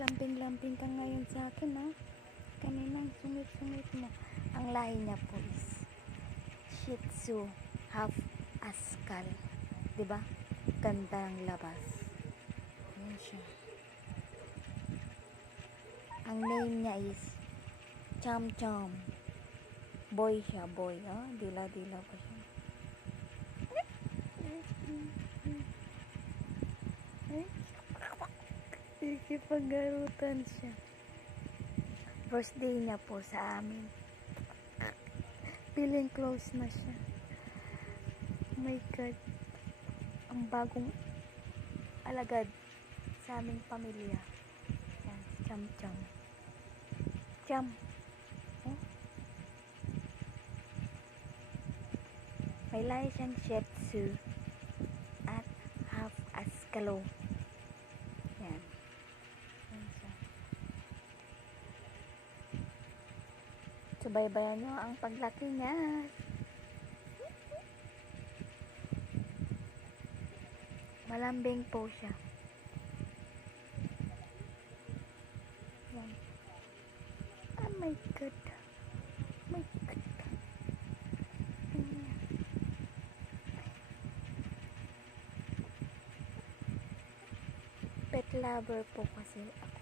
Lamping-lamping ka ngayon sa akin, ha? Kaninang sungit-sungit mo. Ang lahi niya po is Shih Tzu half Askal. Diba? Ganda ng labas. Ayan siya. Ang name niya is Cham Cham. Boy siya, boy. Oh, dila-dila pa siya. Ikipagarutan siya. First day niya po sa amin. Feeling close na siya. Oh my God. Ang bagong alagad sa aming pamilya. Yan, si Cham Cham. Cham. Oh. May lahi siyang Shih Tzu at half Askalo. Yan. Yan siya. Subaybayan nyo ang paglaki niya. Malambing po siya. Yan. Oh my God. Oh my God. Pet lover po kasi ako.